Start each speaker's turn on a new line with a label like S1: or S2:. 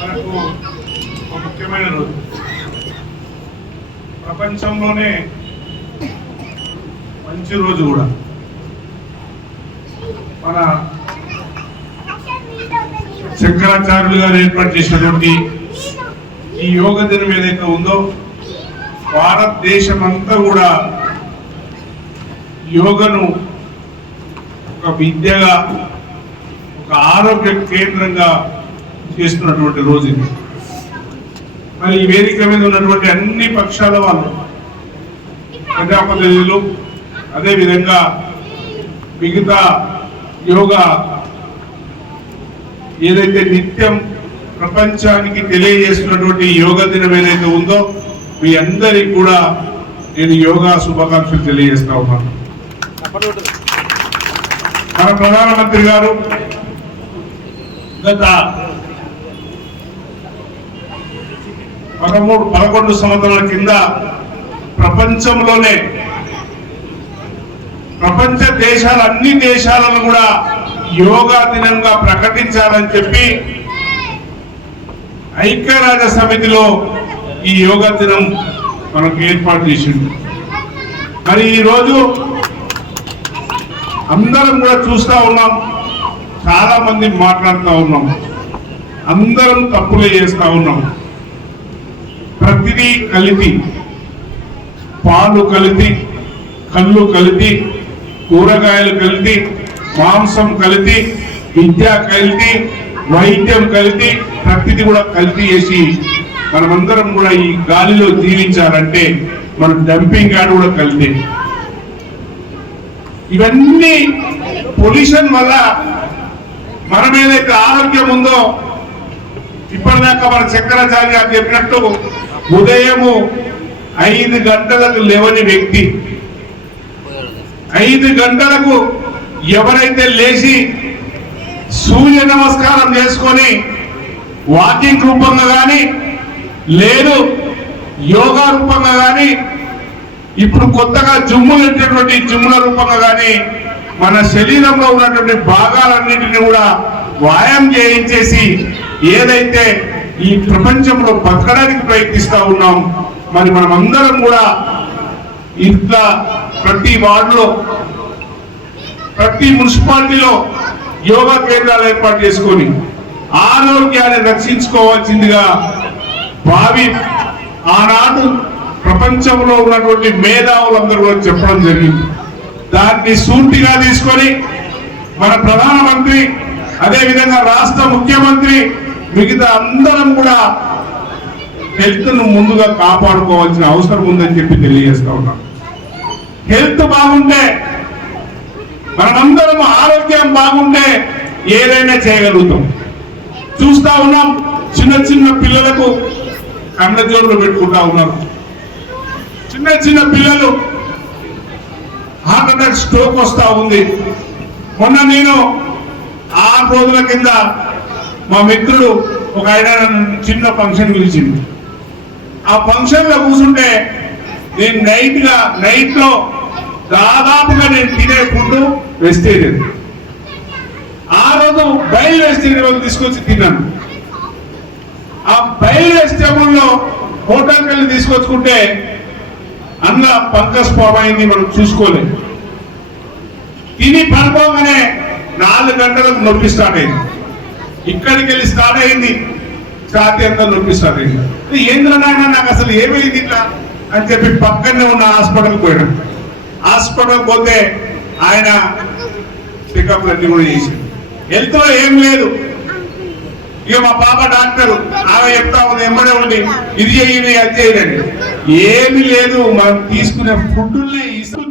S1: మనకు ఒక ముఖ్యమైన రోజు. ప్రపంచంలోనే మంచి రోజు కూడా. మన శంకరాచార్యులు గారు ఏర్పాటు చేసినటువంటి ఈ యోగ దినం ఏదైతే ఉందో భారతదేశం అంతా కూడా యోగను ఒక విద్యగా ఒక ఆరోగ్య కేంద్రంగా చేస్తున్నటువంటి రోజు ఇది. మరి ఈ వేదిక మీద ఉన్నటువంటి అన్ని పక్షాల వాళ్ళు ప్రజాప్రతినిధులు అదేవిధంగా మిగతా యోగా ఏదైతే నిత్యం ప్రపంచానికి తెలియజేస్తున్నటువంటి యోగా దినం ఏదైతే ఉందో మీ అందరికి కూడా నేను యోగా శుభాకాంక్షలు తెలియజేస్తా ఉన్నాను. మన ప్రధానమంత్రి గారు గత పదమూడు పదకొండు సంవత్సరాల కింద ప్రపంచంలోనే ప్రపంచ దేశాల అన్ని దేశాలను కూడా యోగా దినంగా ప్రకటించాలని చెప్పి ఐక్యరాజ్య సమితిలో ఈ యోగా దినం మనకు ఏర్పాటు చేసిండు. మరి ఈ రోజు అందరం కూడా చూస్తా ఉన్నాం చాలా మంది మాట్లాడుతూ ఉన్నాం అందరం తప్పులే చేస్తా ఉన్నాం. ప్రతిదీ కలిపి పాలు కలిపి కళ్ళు కలిపి కూరగాయలు కలిపి మాంసం కలిపి విద్య కలిపి వైద్యం కలిపి ప్రతిదీ కూడా కలిపి చేసి మనమందరం కూడా ఈ గాలిలో జీవించాలంటే మన డంపింగ్ యార్డ్ కూడా కలిపి. ఇవన్నీ పొల్యూషన్ వల్ల మనం ఏదైతే ఆరోగ్యం ఉందో ఇప్పటిదాకా మన శంకరాచార్య చెప్పినట్టు ఉదయము ఐదు గంటలకు లేవని వ్యక్తి. ఐదు గంటలకు ఎవరైతే లేచి సూర్య నమస్కారం చేసుకొని వాకింగ్ రూపంగా కానీ లేదు యోగా రూపంగా కానీ ఇప్పుడు కొత్తగా జిమ్ములు పెట్టినటువంటి జిమ్ముల రూపంగా కానీ మన శరీరంలో ఉన్నటువంటి భాగాలన్నింటినీ కూడా వ్యాయామం చేయించేసి ఏదైతే ఈ ప్రపంచంలో బతకడానికి ప్రయత్నిస్తూ ఉన్నాం. మరి మనం అందరం కూడా ఇట్లా ప్రతి వార్డులో ప్రతి మున్సిపాలిటీలో యోగా కేంద్రాలు ఏర్పాటు చేసుకొని ఆరోగ్యాన్ని రక్షించుకోవాల్సిందిగా భావి ఆనాడు ప్రపంచంలో ఉన్నటువంటి మేధావులందరూ కూడా చెప్పడం జరిగింది. దాన్ని సూటిగా తీసుకొని మన ప్రధానమంత్రి అదేవిధంగా రాష్ట్ర ముఖ్యమంత్రి మిగతా అందరం కూడా హెల్త్ను ముందుగా కాపాడుకోవాల్సిన అవసరం ఉందని చెప్పి తెలియజేస్తా ఉన్నాం. హెల్త్ బాగుంటే మనమందరం ఆరోగ్యం బాగుంటే ఏదైనా చేయగలుగుతాం. చూస్తా ఉన్నాం చిన్న చిన్న పిల్లలకు కండజోళ్ళు పెట్టుకుంటా ఉన్నారు. చిన్న చిన్న పిల్లలు హార్ట్ అటాక్ స్ట్రోక్ వస్తూ ఉంది. మొన్న నేను ఆరు రోజుల కింద మా మిత్రుడు ఒక ఆయన చిన్న ఫంక్షన్ పిలిచింది ఆ ఫంక్షన్లో కూర్చుంటే నేను నైట్గా నైట్లో దాదాపుగా నేను తినే ఫుడ్ వెజిటేరియన్ ఆ రోజు బయలు వెజిటేరియన్ తీసుకొచ్చి తిన్నాను. ఆ బయలు వెజిటేబుల్లో హోటల్కి వెళ్ళి తీసుకొచ్చుకుంటే అన్న పంకస్ ఫామ్ అయింది మనం చూసుకోలేదు. తిని పడుకోగానే నాలుగు గంటలకు నొప్పి స్టార్ట్ అయింది. ఇక్కడికి వెళ్ళి స్టార్ట్ అయింది. ఛాతీ అంతా నొప్పి స్టార్ట్ అయింది. ఏంద్ర నాయన నాకు అసలు ఏమైంది ఇట్లా? అని చెప్పి పక్కనే ఉన్న హాస్పిటల్ పోయాడు హాస్పిటల్ పోతే ఆయన పికప్ అన్ని కూడా చేసి హెల్త్లో ఏం లేదు. ఇక మా పాప డాక్టర్ ఆమె చెప్తా ఉంది ఎమ్మడే ఉంది. ఇది చేయండి అది చేయండి ఏమి లేదు మనం తీసుకునే ఫుడ్లే ఇస్తుంది